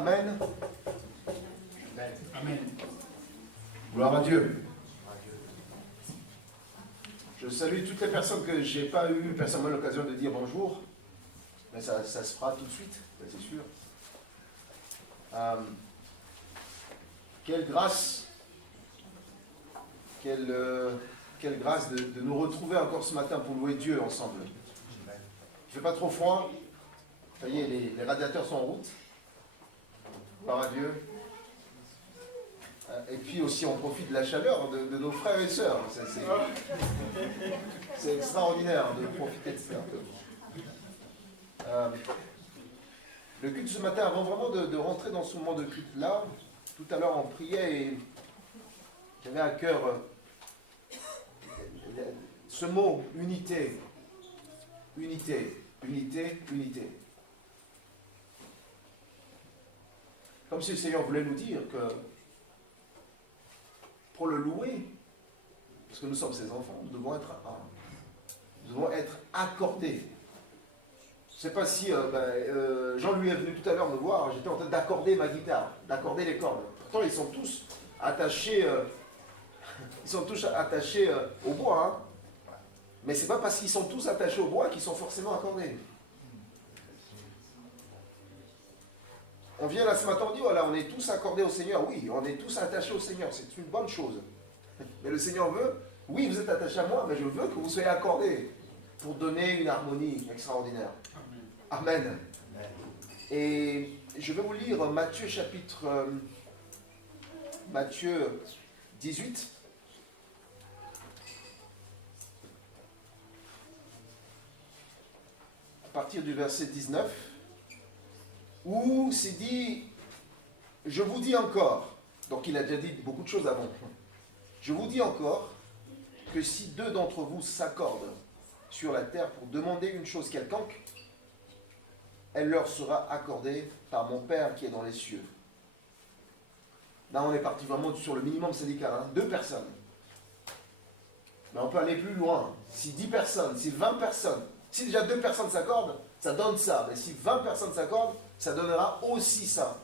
Amen. Amen. Gloire à Dieu. Je salue toutes les personnes que je n'ai pas eu personnellement l'occasion de dire bonjour. Mais ça se fera tout de suite, c'est sûr. Quelle grâce, quelle grâce de nous retrouver encore ce matin pour louer Dieu ensemble. Il ne fait pas trop froid. Ça y est, les radiateurs sont en route. Gloire à Dieu. Et puis aussi, on profite de la chaleur de nos frères et sœurs. C'est extraordinaire de profiter de ça. Le culte ce matin, avant vraiment de rentrer dans ce moment de culte-là, tout à l'heure on priait et j'avais à cœur ce mot unité. Unité, unité, unité. Comme si le Seigneur voulait nous dire que pour le louer, parce que nous sommes ses enfants, nous devons être accordés. Je ne sais pas si Jean-Louis est venu tout à l'heure me voir, j'étais en train d'accorder ma guitare, d'accorder les cordes. Pourtant, ils sont tous attachés, au bois. Hein. Mais ce n'est pas parce qu'ils sont tous attachés au bois qu'ils sont forcément accordés. On vient là ce matin, on dit, voilà, on est tous accordés au Seigneur. Oui, on est tous attachés au Seigneur, c'est une bonne chose. Mais le Seigneur veut, oui, vous êtes attachés à moi, mais je veux que vous soyez accordés pour donner une harmonie extraordinaire. Amen. Amen. Et je vais vous lire Matthieu 18. À partir du verset 19, où c'est dit, je vous dis encore, donc il a déjà dit beaucoup de choses avant, je vous dis encore que si deux d'entre vous s'accordent sur la terre pour demander une chose quelconque, elle leur sera accordée par mon Père qui est dans les cieux. Là, on est parti vraiment sur le minimum syndical, hein, 2 personnes. Mais on peut aller plus loin. Si 10 personnes, si 20 personnes, si déjà 2 personnes s'accordent, ça donne ça. Mais si 20 personnes s'accordent, ça donnera aussi ça.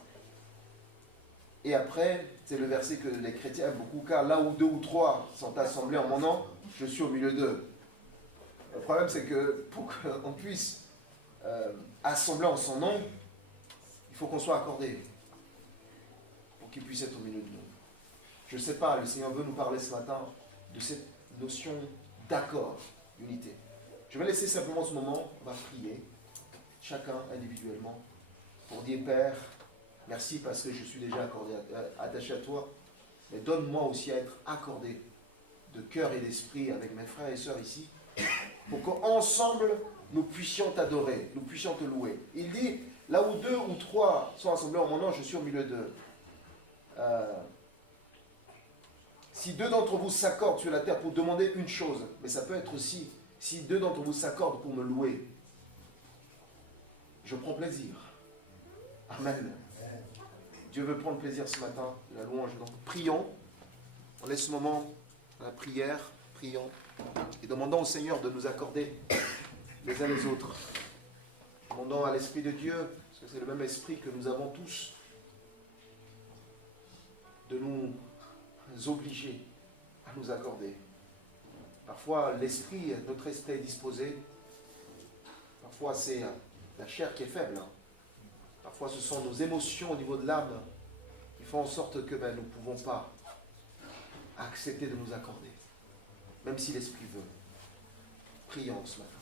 Et après, c'est le verset que les chrétiens aiment beaucoup, car là où 2 ou 3 sont assemblés en mon nom, je suis au milieu d'eux. Le problème, c'est que pour qu'on puisse assembler en son nom, il faut qu'on soit accordé pour qu'il puisse être au milieu de nous. Je ne sais pas, le Seigneur veut nous parler ce matin de cette notion d'accord, d'unité. Je vais laisser simplement ce moment, on va prier, chacun individuellement, pour dire Père, merci parce que je suis déjà accordé, attaché à toi, mais donne-moi aussi à être accordé de cœur et d'esprit avec mes frères et sœurs ici, pour qu'ensemble, nous puissions t'adorer, nous puissions te louer. Il dit, là où 2 ou 3 sont assemblés en mon nom, je suis au milieu d'eux. Si 2 d'entre vous s'accordent sur la terre pour demander une chose, mais ça peut être aussi, si 2 d'entre vous s'accordent pour me louer, je prends plaisir. Amen. Dieu veut prendre plaisir ce matin de la louange. Donc prions, on laisse ce moment à la prière, prions, et demandons au Seigneur de nous accorder les uns les autres. Demandons à l'Esprit de Dieu, parce que c'est le même Esprit que nous avons tous, de nous obliger à nous accorder. Parfois, notre esprit est disposé. Parfois, c'est la chair qui est faible. Parfois, ce sont nos émotions au niveau de l'âme qui font en sorte que nous ne pouvons pas accepter de nous accorder, même si l'Esprit veut. Prions ce matin.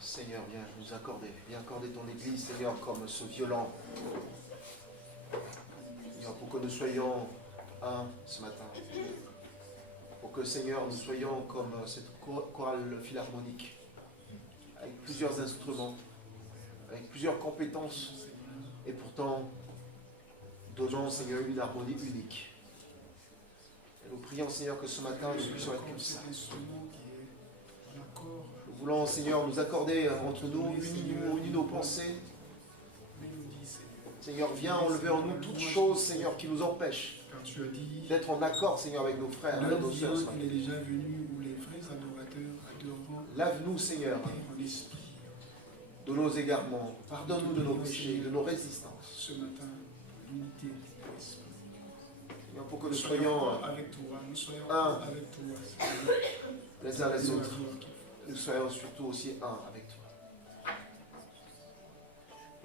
Seigneur, viens nous accorder. Viens accorder ton Église, Seigneur, comme ce violent. Seigneur, pour que nous soyons un ce matin. Pour que, Seigneur, nous soyons comme cette chorale philharmonique, avec plusieurs instruments, avec plusieurs compétences, et pourtant, donnant, Seigneur, une harmonie unique. Et nous prions, Seigneur, que ce matin, nous puissions être comme ça. Nous voulons, Seigneur, nous accorder entre nous, unir nos pensées. Seigneur, viens enlever en nous toutes choses, Seigneur, qui nous empêchent d'être en accord, Seigneur, avec nos frères, avec nos sœurs. Il est déjà venu où les vrais adorateurs adoreront. Lave-nous, Seigneur. En esprit. de nos égarements. Pardonne-nous de nos péchés, de nos résistances. Ce matin, l'unité d'esprit. Seigneur, pour que nous soyons avec toi, nous soyons un avec toi. les uns les autres. Nous soyons surtout aussi un avec toi.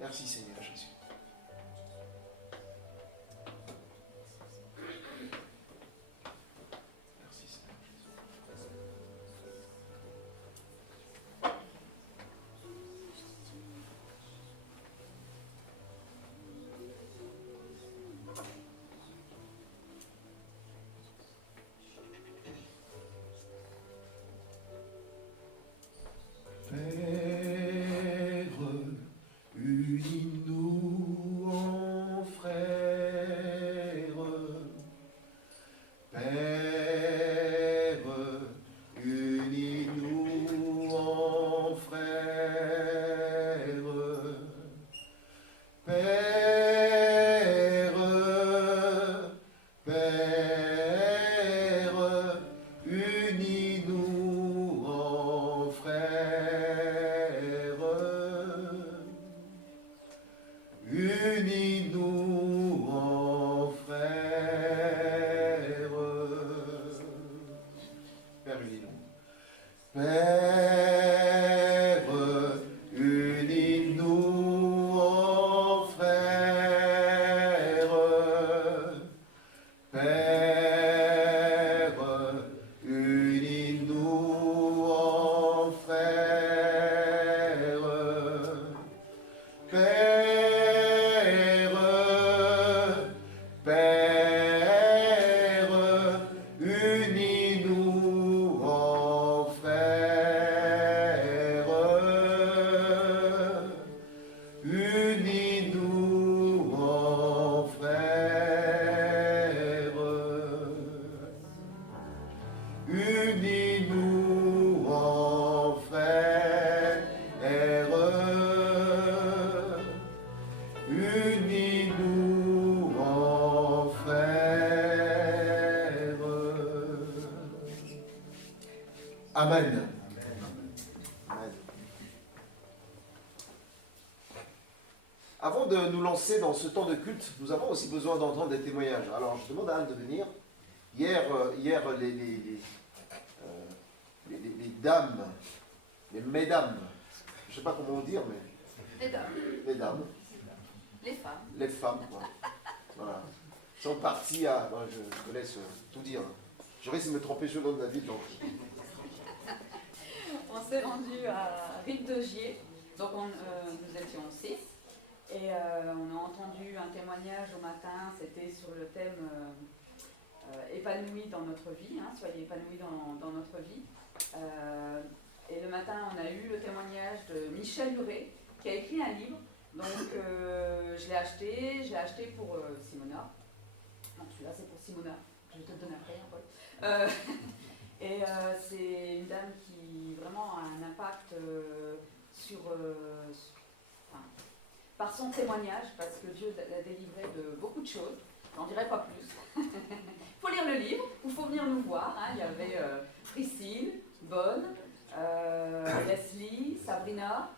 Merci Seigneur Jésus. Merci Seigneur Jésus. Père, unis-nous en frères. Père, unis-nous en frères. Père, Père, unis-nous en frères. Unis-nous en frères. Père, unis-nous. Père, unis-nous en frères. Père, unis-nous en frères. Père, Père, unis-nous en frères. Unis-nous en frères. Unis-nous en frères. Unis-nous en frères. Amen. Amen. Avant de nous lancer dans ce temps de culte, nous avons aussi besoin d'entendre des témoignages. Alors, je demande à Anne de venir. Hier, les dames, les mesdames, je ne sais pas comment dire, mais Les dames. les dames, Les femmes. les femmes, quoi. Voilà, sont parties à... Bon, je te laisse tout dire. Je risque de me tromper sur le nom de la ville, donc... On s'est rendu à Rive de Gier, donc nous étions 6, et on a entendu un témoignage au matin, c'était sur le thème épanoui dans notre vie, hein, soyez épanouis dans notre vie. Et le matin, on a eu le témoignage de Michel Huret, qui a écrit un livre, donc je l'ai acheté pour Simona. Non, celui-là c'est pour Simona, je vais te le donner après, hein, Paul. Et c'est une dame qui vraiment a un impact par son témoignage, parce que Dieu l'a délivré de beaucoup de choses. J'en dirai pas plus. Il faut lire le livre, ou il faut venir nous voir. Hein. Il y avait Priscille, Bonne, Leslie, Sabrina.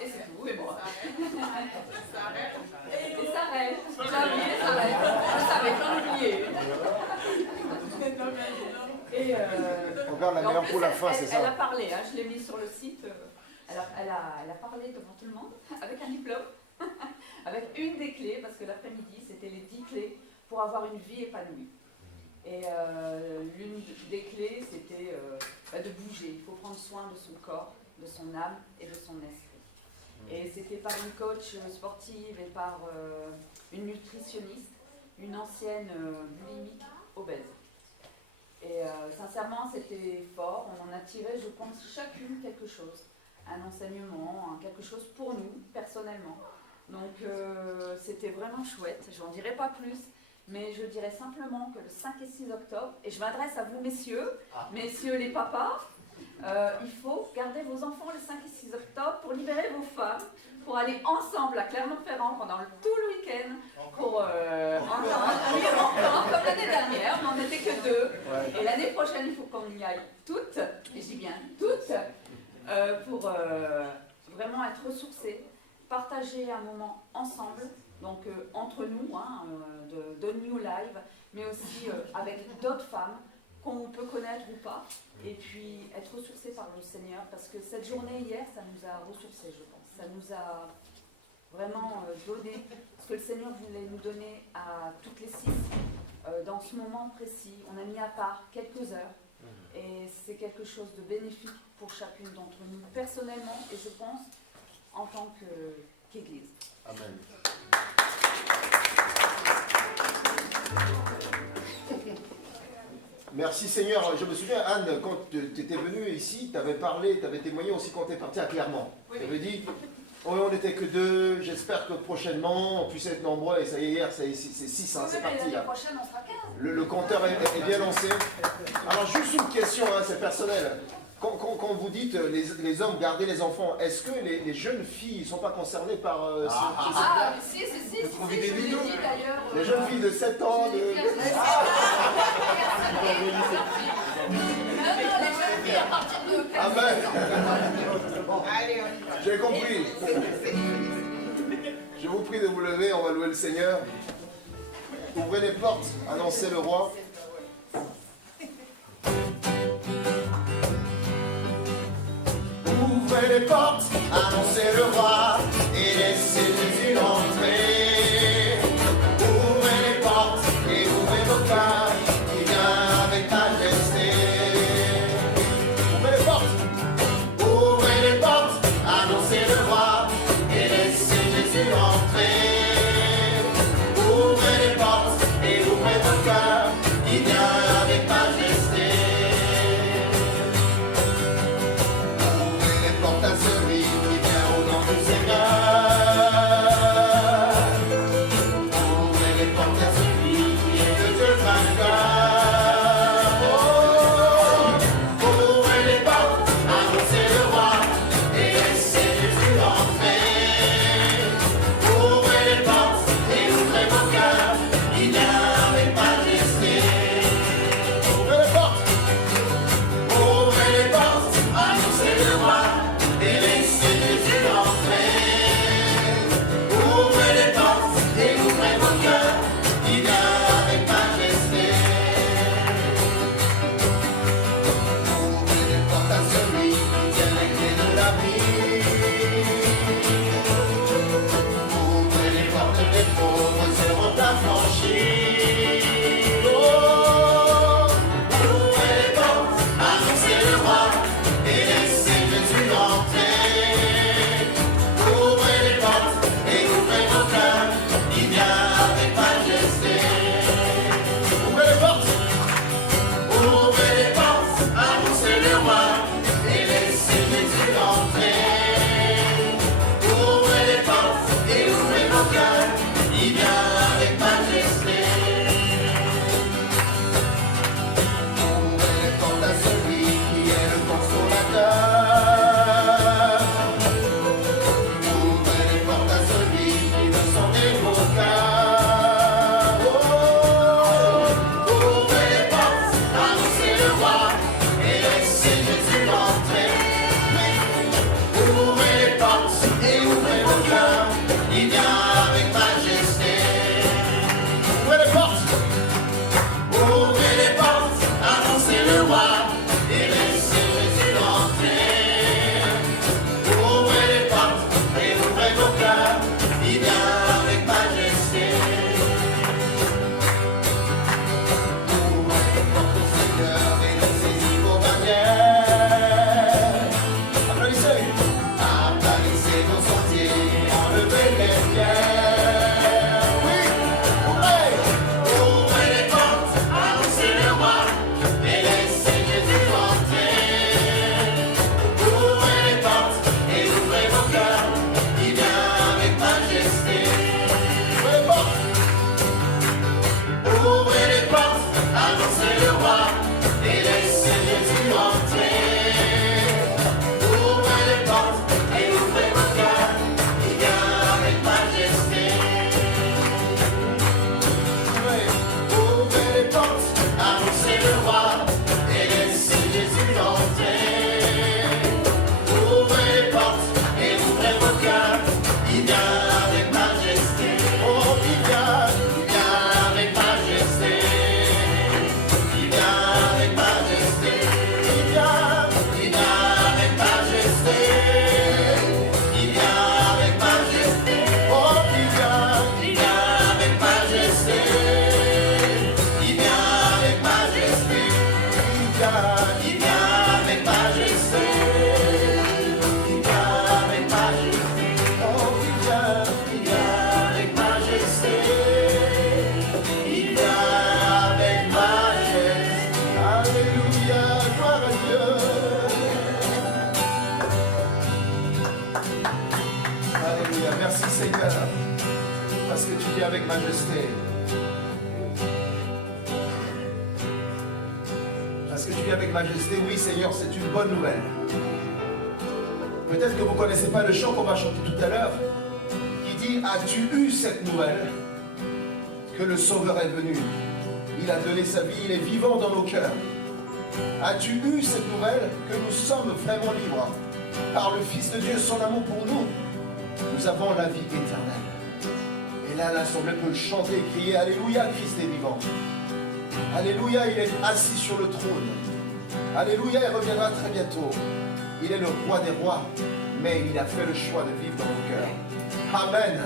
Et c'est tout, et moi. Et Sarah. J'ai oublié Sarah. Je savais que j'en oubliais une. Et On garde la meilleure pour la fin, c'est elle ça. a parlé, hein, je l'ai mis sur le site. Elle a parlé devant tout le monde, avec un diplôme, avec une des clés, parce que l'après-midi, c'était les 10 clés pour avoir une vie épanouie. Et l'une des clés, c'était de bouger. Il faut prendre soin de son corps, de son âme et de son esprit. Et c'était par une coach sportive et par une nutritionniste, une ancienne bulimique obèse. Et sincèrement, c'était fort. On en a tiré, je pense, chacune quelque chose. Un enseignement, quelque chose pour nous, personnellement. Donc, c'était vraiment chouette. Je n'en dirai pas plus, mais je dirais simplement que le 5 et 6 octobre, et je m'adresse à vous, messieurs les papas, il faut garder vos enfants le 5 et 6 octobre pour libérer vos femmes, pour aller ensemble à Clermont-Ferrand pendant tout le week-end, pour encore comme l'année dernière, mais on n'était que 2. Et l'année prochaine, il faut qu'on y aille toutes, et je dis bien toutes, pour vraiment être ressourcés, partager un moment ensemble, donc entre nous, hein, de New Life, mais aussi avec d'autres femmes qu'on peut connaître ou pas, et puis être ressourcés par le Seigneur, parce que cette journée hier, ça nous a ressourcés, je pense. Ça nous a vraiment donné ce que le Seigneur voulait nous donner à toutes les 6 dans ce moment précis. On a mis à part quelques heures, et c'est quelque chose de bénéfique pour chacune d'entre nous, personnellement, et je pense en tant qu'Église. Amen. Merci Seigneur. Je me souviens, Anne, quand tu étais venue ici, tu avais parlé, tu avais témoigné aussi quand tu es parti à Clermont. Tu avais dit, oh, on n'était que 2, j'espère que prochainement on puisse être nombreux, et ça y est, hier, c'est 6, hein, c'est parti L'année là. prochaine, on sera 15. Le compteur est bien lancé. Alors juste une question, hein, c'est personnel. Quand vous dites les hommes garder les enfants, est-ce que les jeunes filles ne sont pas concernées par Si, Vous je trouvez vous des l'ai vidéos dit d'ailleurs. les jeunes filles de 7 ans Non, les jeunes filles à partir de 15 Amen. ans. Allez, on y va. J'ai compris. Je vous prie de vous lever, on va louer le Seigneur. Ouvrez les portes, annoncez le roi. Ouvrez les portes, annoncez le roi et laissez Jésus entrer. Ouvrez les portes et ouvrez vos cœurs, il vient avec majesté. Ouvrez les portes, ouvrez les portes, annoncez le roi et laissez Jésus entrer. Ouvrez les portes et ouvrez vos cœurs, il vient avec majesté. À celui qui vient au nom du Seigneur. Ouvrez les portes à celui qui est de Dieu vainqueur. Oh, ouvrez les portes, annoncez le roi et laissez Jésus entrer. Ouvrez les portes et ouvrez vos cœurs, il vient avec majesté. Ouvrez les portes, annoncez le roi. Et laissez Jésus entrer. Ouvrez les portes et ouvrez vos cœurs, il vient avec majesté. Ouvrez les portes à celui qui tient les clés de la vie. Ouvrez les portes, les pauvres seront affranchis. Oh, ouvrez les portes, annoncez le roi et laissez Jésus entrer. Ouvrez les portes et ouvrez vos cœurs, il vient avec majesté. Ouvrez les portes, annoncez le roi et laissez Jésus entrer. Ouvrez les portes et ouvrez vos cœurs, il vient avec majesté. Ouvrez les portes à celui qui est le consolateur. Ouvrez les portes à celui qui veut sonner vos cœurs. Oh, ouvrez les portes, annoncez le roi et laissez Jésus entrer. Ouvrez les portes et ouvrez vos cœurs, il vient avec majesté. Ouvrez les portes, annoncez le roi et laissez Jésus entrer. Ouvrez les portes et ouvrez vos cœurs, il vient avec majesté. Ouvrez les portes, Seigneur, et laissez-y vos barrières. Applaudissez. majesté. Parce que tu vis avec majesté, oui Seigneur, c'est une bonne nouvelle. Peut-être que vous ne connaissez pas le chant qu'on va chanter tout à l'heure, qui dit, as-tu eu cette nouvelle que le Sauveur est venu? Il a donné sa vie, il est vivant dans nos cœurs. As-tu eu cette nouvelle que nous sommes vraiment libres? Par le Fils de Dieu, son amour pour nous, nous avons la vie éternelle. Et là, l'Assemblée peut chanter, crier, Alléluia, Christ est vivant. Alléluia, il est assis sur le trône. Alléluia, il reviendra très bientôt. Il est le roi des rois, mais il a fait le choix de vivre dans nos cœurs. Amen.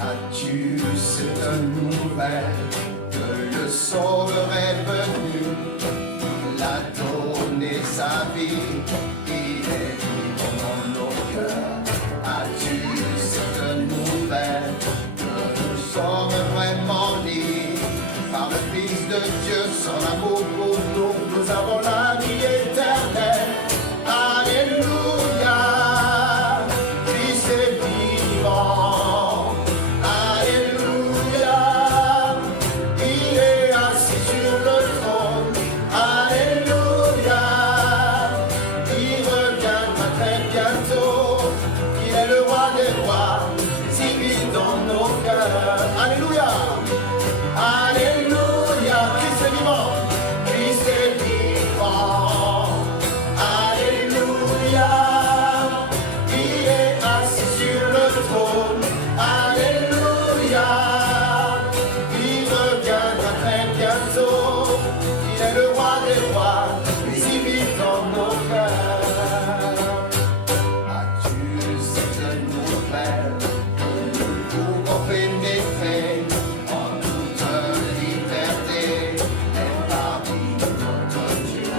As-tu cette nouvelle que le Sauveur est venu? Il a donné sa vie, il est vivant dans nos cœurs. As-tu cette nouvelle que nous sommes vraiment libres? Par le Fils de Dieu, son amour pour nous, nous avons la vie éternelle. Alléluia, Christ est vivant. Alléluia, il est assis sur le trône. Alléluia, il reviendra très bientôt. Il est le roi des rois, il vit dans nos cœurs. Alléluia. Alléluia, Christ est vivant, Christ est vivant. Alléluia, il est assis sur le trône. Alléluia, il reviendra très bientôt. Il est le roi des rois, il vit dans nos cœurs. As-tu cette nouvelle que nous pouvons pénétrer en toute liberté et parmi notre Dieu?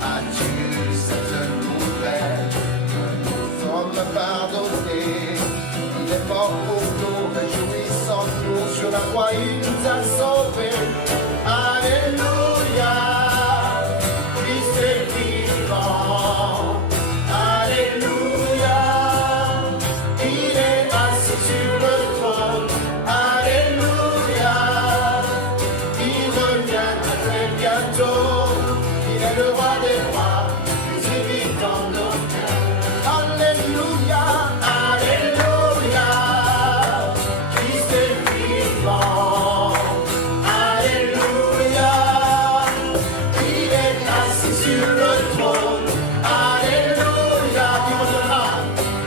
As-tu cette nouvelle que nous sommes pardonnés? Il est mort pour nous, réjouissons-nous sur la croix, il nous a sauvés. Alléluia, Christ est vivant. Alléluia, il est assis sur le trône. Alléluia, il reviendra très bientôt. Il est le roi des rois, il vit dans nos cœurs. Alléluia, Alléluia, Christ est vivant. Alléluia, il est assis sur le trône. Alléluia,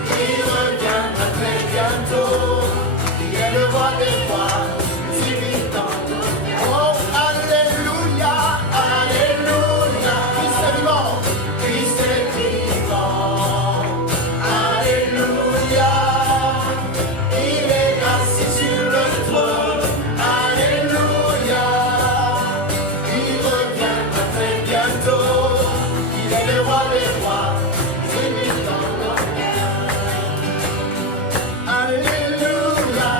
il reviendra très bientôt. Il est le roi des rois, il vit dans nos cœurs. Oh, Alléluia, Alléluia, Christ est vivant, Christ est vivant. Alléluia, il est assis sur le trône. Alléluia, il reviendra très bientôt. Il est le roi des rois, il vit dans nos cœurs. Alléluia,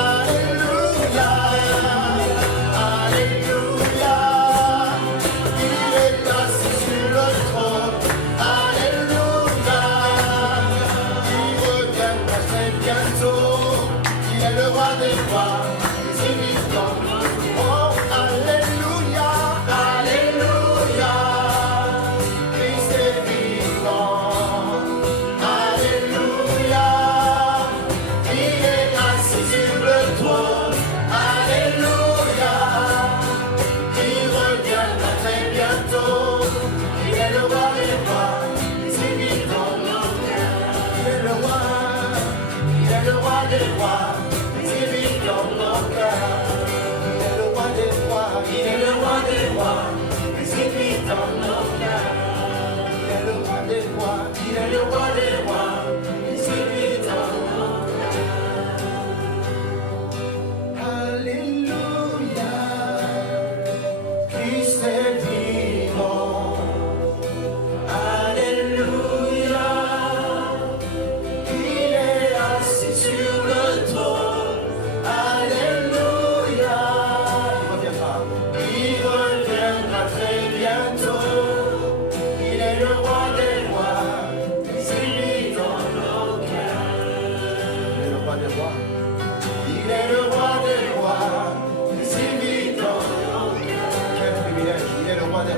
Alléluia, Alléluia, il est assis sur le trône. Alléluia, il reviendra très bientôt. Il est le roi des rois, il vit dans nos cœurs. Oh, Alléluia, Alléluia, Christ est vivant. Alléluia, il est assis sur le trône. Alléluia, il reviendra très bientôt. Il est le roi des rois, il vit dans nos cœurs. Il est le roi des rois, il vit dans nos cœurs.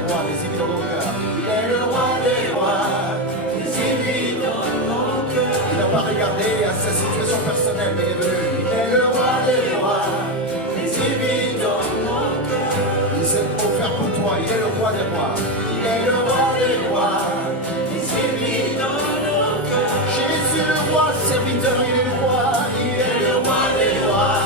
des rois, mais il vit dans nos cœurs. Il est le roi des rois, mais il vit dans nos cœurs. Il n'a pas regardé à sa situation personnelle, mais il est venu. Il est le roi des rois, mais il vit dans nos cœurs. Il s'est offert pour toi, il est le roi des rois. Il est le roi des rois, mais il vit dans nos cœurs. Jésus le roi, serviteur, il est le roi. Il est le roi des rois,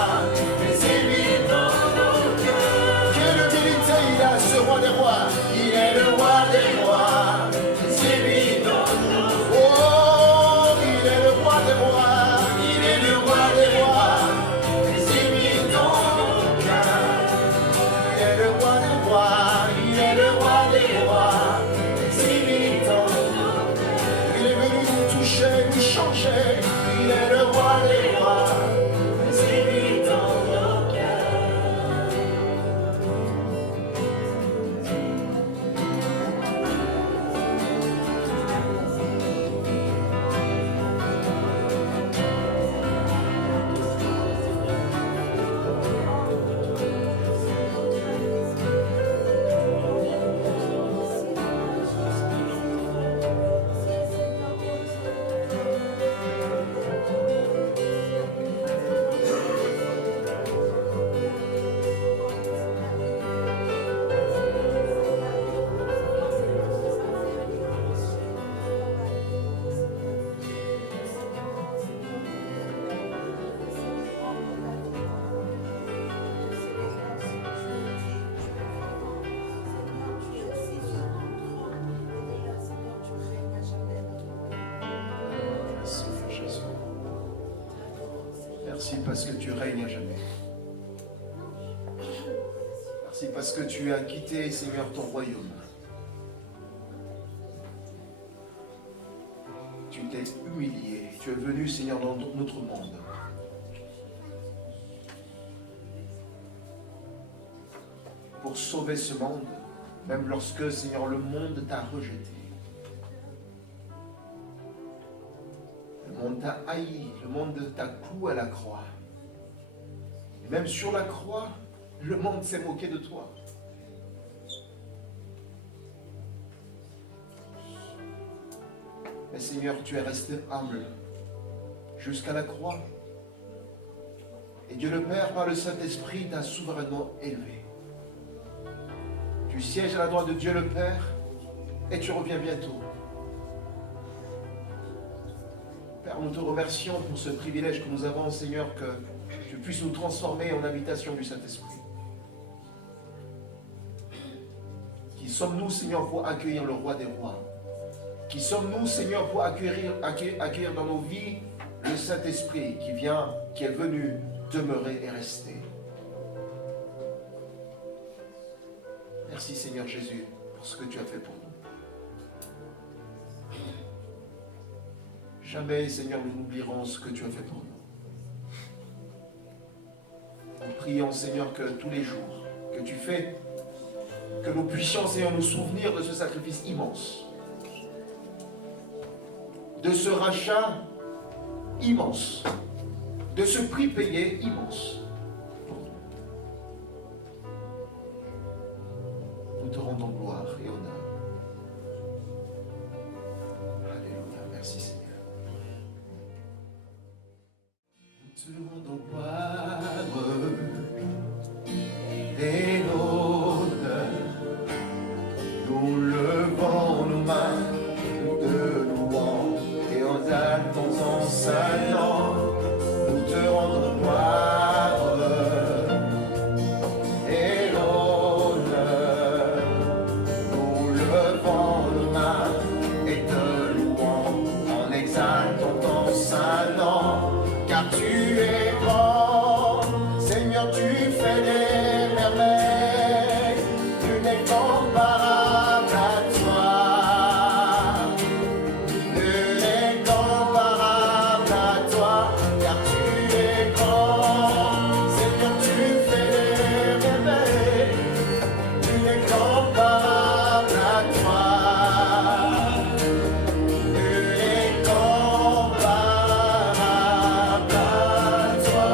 mais il vit dans nos cœurs. Quelle humilité il a, ce roi des rois. Il est le roi des rois, mais il vit dans nos cœurs. Oh, il est le roi des rois. Il est le roi des rois, mais il vit dans nos cœurs. Il est le roi des rois. Il est le roi des rois, mais il vit dans nos cœurs. Il est venu nous toucher, nous changer. Il est le roi des rois, mais il vit dans nos cœurs. Seigneur Jésus, merci parce que tu règnes à jamais. Merci parce que tu as quitté, Seigneur, ton royaume. Tu t'es humilié. Tu es venu, Seigneur, dans notre monde. Pour sauver ce monde, même lorsque, Seigneur, le monde t'a rejeté. Le monde t'a haï, le monde t'a cloué à la croix. Et même sur la croix, le monde s'est moqué de toi. Mais Seigneur, tu es resté humble jusqu'à la croix. Et Dieu le Père, par le Saint-Esprit, t'a souverainement élevé. Tu sièges à la droite de Dieu le Père et tu reviens bientôt. Père, nous te remercions pour ce privilège que nous avons, Seigneur, que tu puisses nous transformer en habitation du Saint-Esprit. Qui sommes-nous, Seigneur, pour accueillir le roi des rois? Qui sommes-nous, Seigneur, pour accueillir dans nos vies le Saint-Esprit qui est venu demeurer et rester? Merci, Seigneur Jésus, pour ce que tu as fait pour nous. Jamais, Seigneur, nous n'oublierons ce que tu as fait pour nous. Nous prions, Seigneur, que tous les jours que tu fais, que nous puissions, Seigneur, nous souvenir de ce sacrifice immense, de ce rachat immense, de ce prix payé immense pour nous. Nous te rendons gloire et honneur. Alléluia, merci Seigneur. Nous te rendons gloire et honneur. Nous levons nos mains de louange et en exaltant ton saint nom. Nous te rendons gloire et honneur. Nous levons nos mains et te louons en exaltant ton saint nom. Car tu es grand, Seigneur, tu fais des merveilles. Tu n'es comparable à toi. Nul n'est comparable à toi, car tu es grand. Seigneur, tu fais des merveilles. Tu n'es comparable à toi. Nul n'est comparable à toi.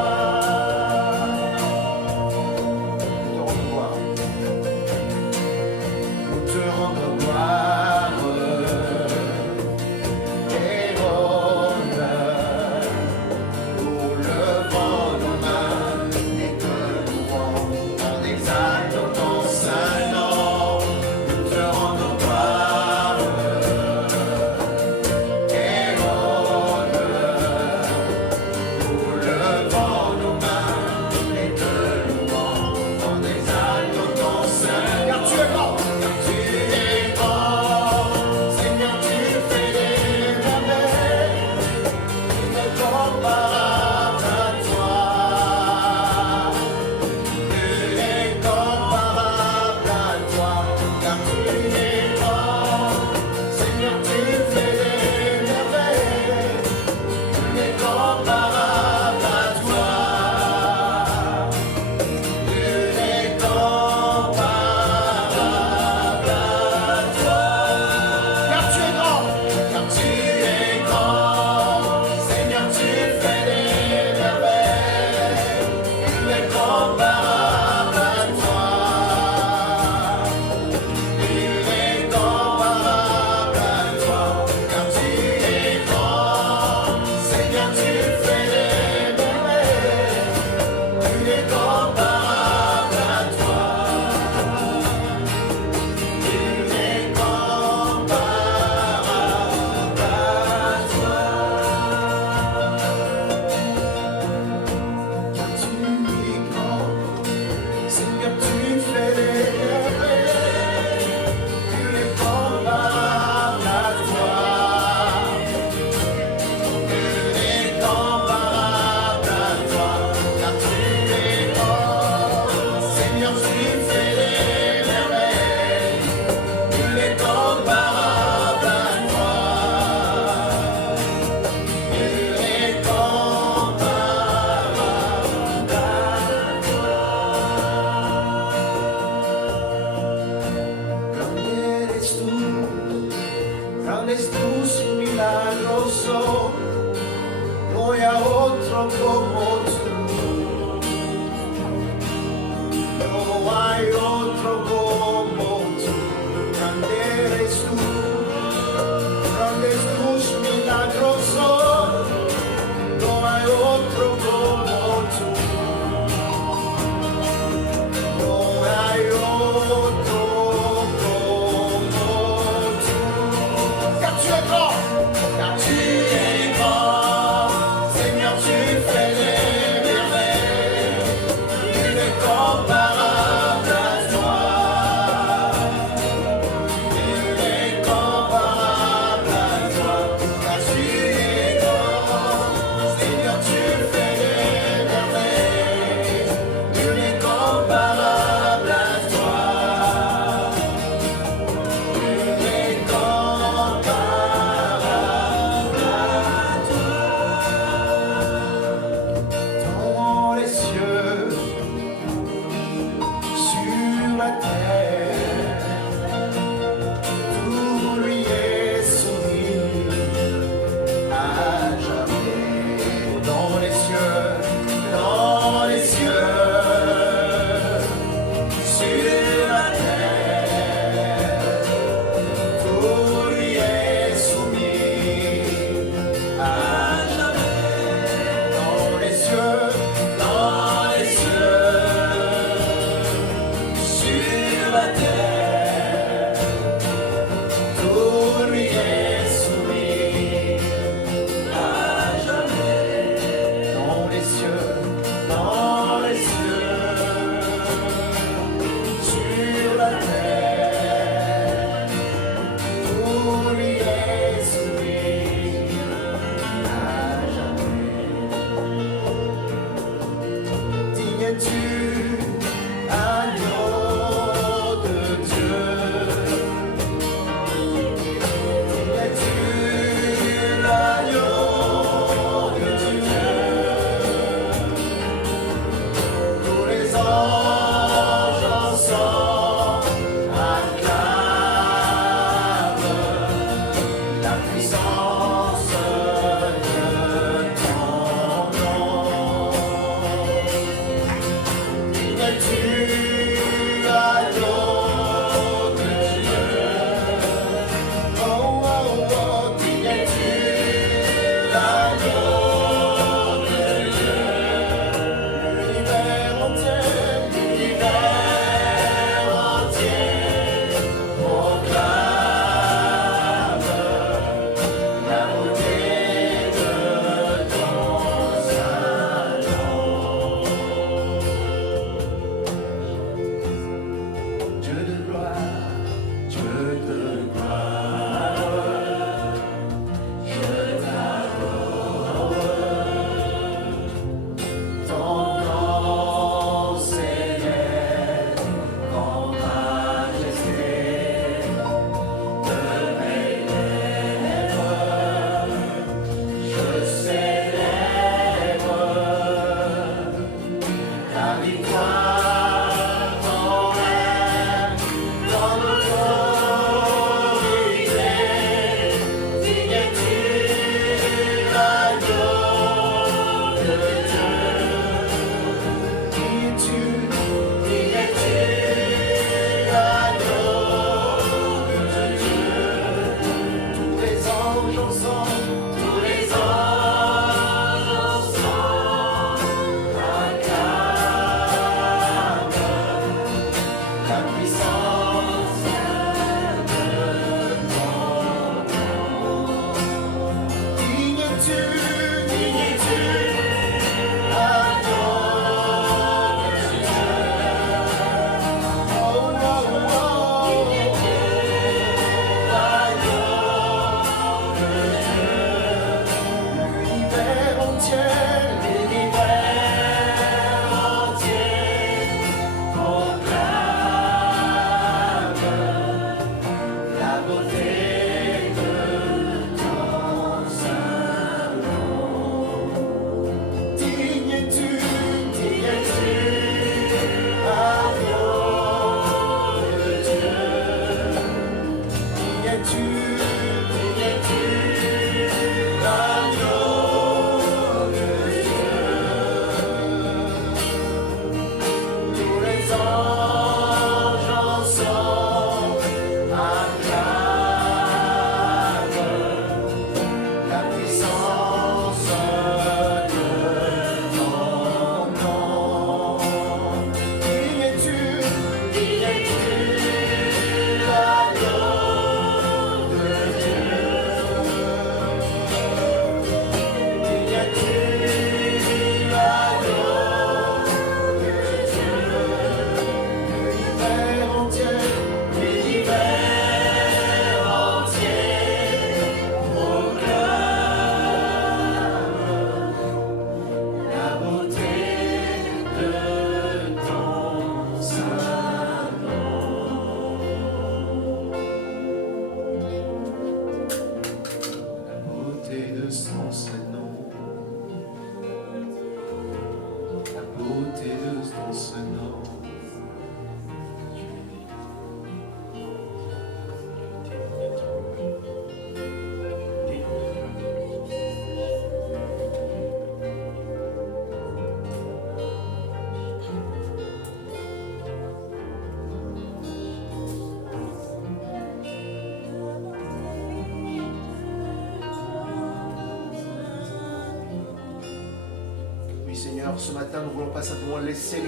Seigneur, ce matin, nous ne voulons pas simplement laisser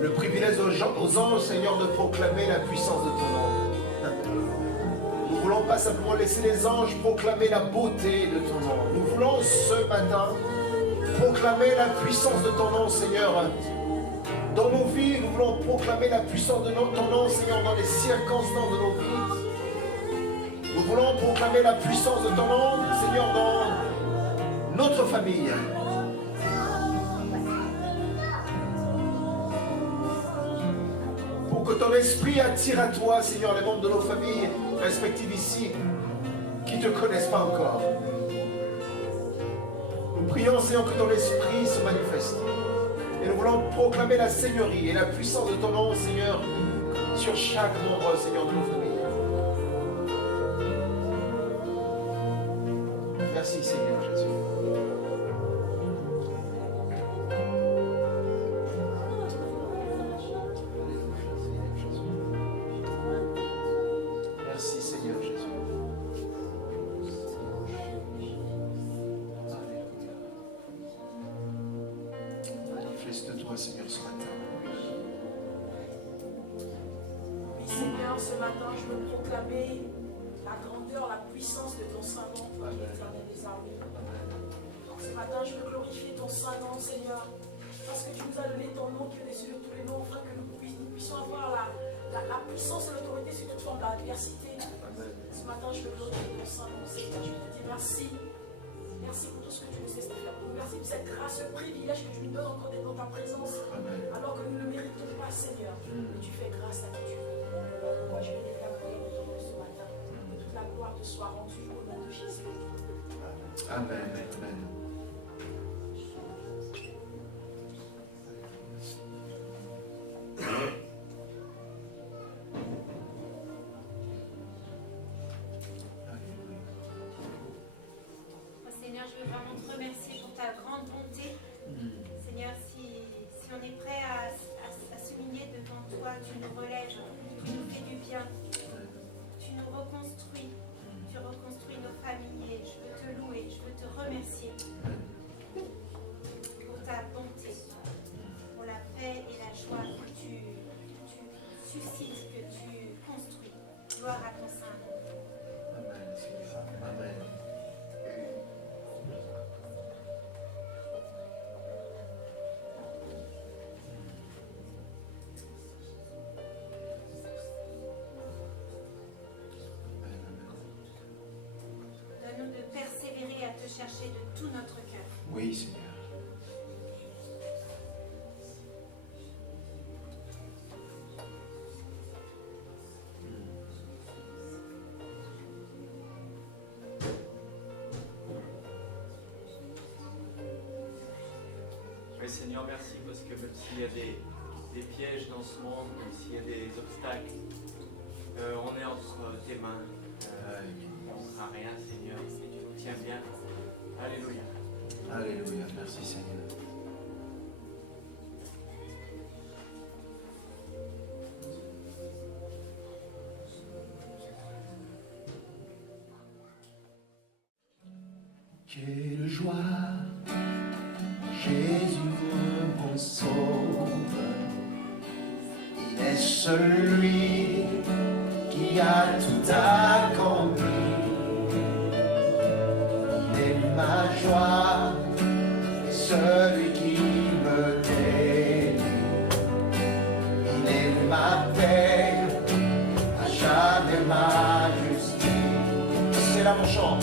le privilège aux anges, Seigneur, de proclamer la puissance de ton nom. Nous ne voulons pas simplement laisser les anges proclamer la beauté de ton nom. Nous voulons ce matin proclamer la puissance de ton nom, Seigneur. Dans nos vies, nous voulons proclamer la puissance de ton nom, Seigneur, dans les circonstances de nos vies. Nous voulons proclamer la puissance de ton nom, Seigneur, dans notre famille. Pour que ton esprit attire à toi, Seigneur, les membres de nos familles respectives ici, qui ne te connaissent pas encore. Nous prions, Seigneur, que ton esprit se manifeste. Et nous voulons proclamer la Seigneurie et la puissance de ton nom, Seigneur, sur chaque membre, Seigneur, de nos familles. Merci, Seigneur Jésus. Merci, Seigneur Jésus. Manifeste-toi, Seigneur, ce matin. Oui, Seigneur, ce matin, je veux proclamer la grandeur, la puissance de ton Saint-Nom, toi qui es l'Éternel des armées. Ce matin, je veux glorifier ton Saint-Nom, Seigneur, parce que tu nous as donné ton nom qui est au-dessus de tous les noms, afin que nous puissions avoir la puissance et l'autorité sur toute forme d'adversité. Ce matin, je veux glorifier ton Saint-Nom, Seigneur. Je veux te dire merci. Merci pour tout ce que tu nous laisses faire pour nous. Merci pour cette grâce, ce privilège que tu nous donnes encore d'être dans ta présence, alors que nous ne le méritons pas, Seigneur. Mais tu fais grâce à qui tu veux. Moi, je vais déclarer autour de ce matin que toute la gloire te soit rendue au nom de Jésus. Amen, amen. Seigneur, je veux vraiment te remercier pour ta grande bonté. Seigneur, si on est prêt à s'humilier devant toi, tu nous relèves, tu nous fais du bien, tu nous reconstruis, tu reconstruis nos familles. Et je veux te louer, je veux te remercier pour ta bonté, pour la paix et la joie que tu suscites, que tu construis. Gloire à ton Saint-Nom. Amen, Seigneur. Amen. Donne-nous de persévérer à te chercher de tout notre cœur. Oui, Seigneur. Oui, Seigneur, merci parce que même s'il y a des pièges dans ce monde, même s'il y a des obstacles, on est entre tes mains. On ne fera rien, Seigneur, et tu nous tiens bien. Alléluia. Alléluia. Merci, Seigneur. Quelle joie, Jésus mon sauveur, il est celui qui a tout accompli. Il est ma joie, celui qui me délivre. Il est ma paix, à jamais ma justice. C'est là mon chant,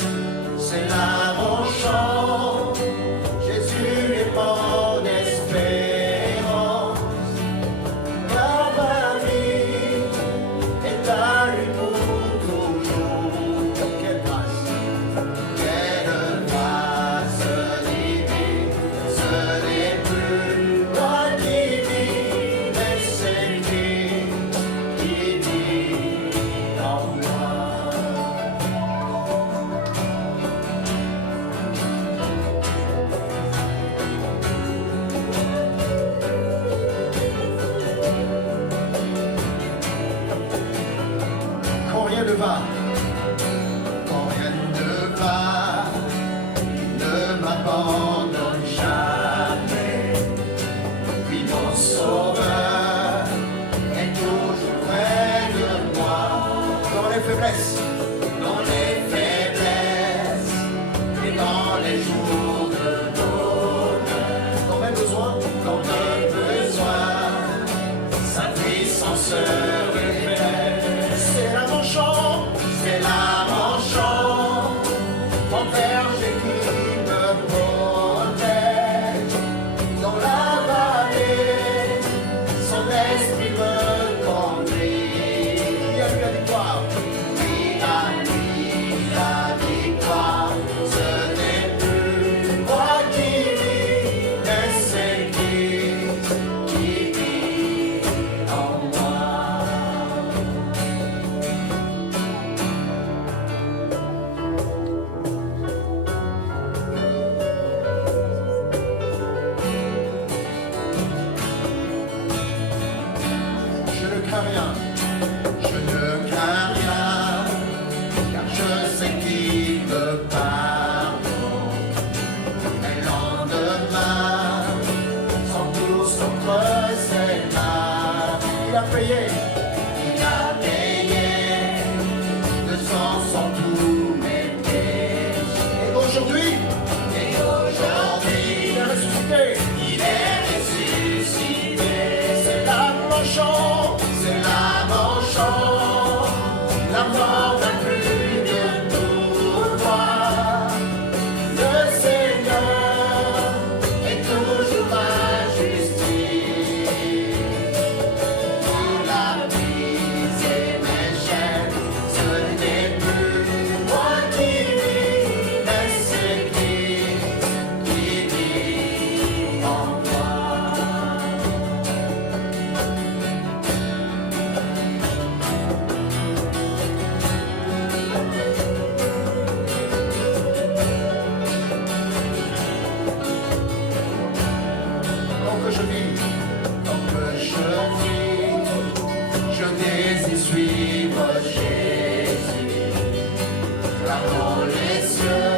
c'est là mon chant. Jésus est mon espérance, car ma vie est à lui pour toujours. Quelle grâce divine, ce n'est plus moi qui vis, mais c'est lui qui vit en moi. Quand rien ne va, quand rien ne va, il ne m'abandonne jamais. sa puissance révèle. C'est là mon chant, c'est là mon chant, mon berger qui me protège. Dans la vallée, son esprit me conduit. Il a eu la victoire. Il a eu la victoire. Ce n'est plus moi qui vis, mais c'est Christ qui vit en moi. Je ne crains rien, je ne crains rien, car je sais qu'il me pardonne. Mais lendemain, sans course contre ses mains, il a payé de sang sur tous mes péchés. Et aujourd'hui, il est ressuscité. Il est ressuscité. C'est là mon chant, c'est là mon chant. La mort n'a plus de pouvoir. Le Seigneur est toujours ma justice. Il a brisé mes chaînes. Ce n'est plus moi qui vis, mais c'est Christ qui vit en moi. Tant que je vis, je désire suivre Jésus. Là dans les cieux,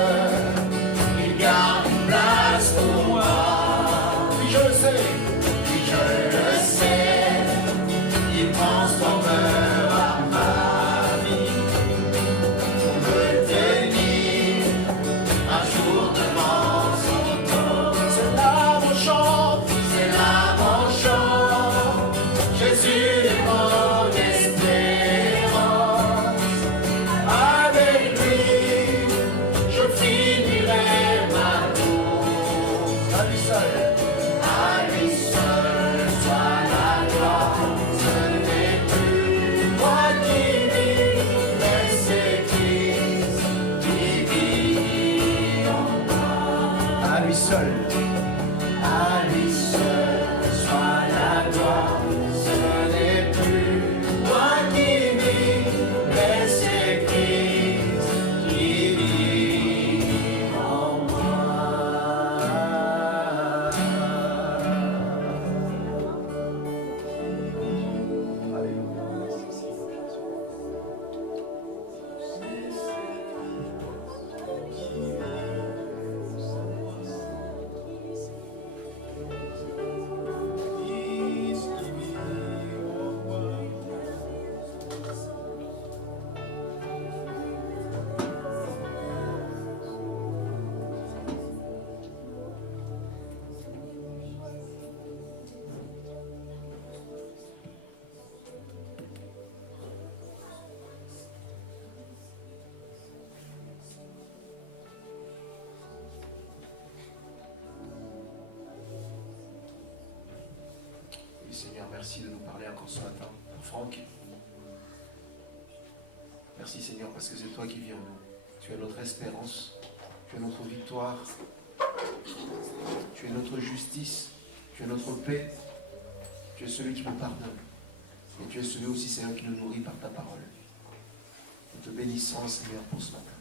il garde une place pour moi. Oui, je le sais, il transformera ma vie pour me tenir un jour devant son trône. C'est là mon chant, c'est là mon chant. Jésus est mon espérance. Avec lui, je finirai ma course. À lui seul soit la gloire. Ce n'est plus moi qui vis, mais c'est Christ qui vit en moi. À lui seul soit la gloire. Ce n'est plus moi qui vis, mais c'est Christ qui vit en moi. Oui, Seigneur, merci de nous parler encore ce matin. Franck, merci Seigneur parce que c'est toi qui vis en nous. Tu es notre espérance, tu es notre victoire, tu es notre justice, tu es notre paix, tu es celui qui nous pardonne. Et tu es celui aussi, Seigneur, qui nous nourrit par ta parole. Nous te bénissons, Seigneur, pour ce matin.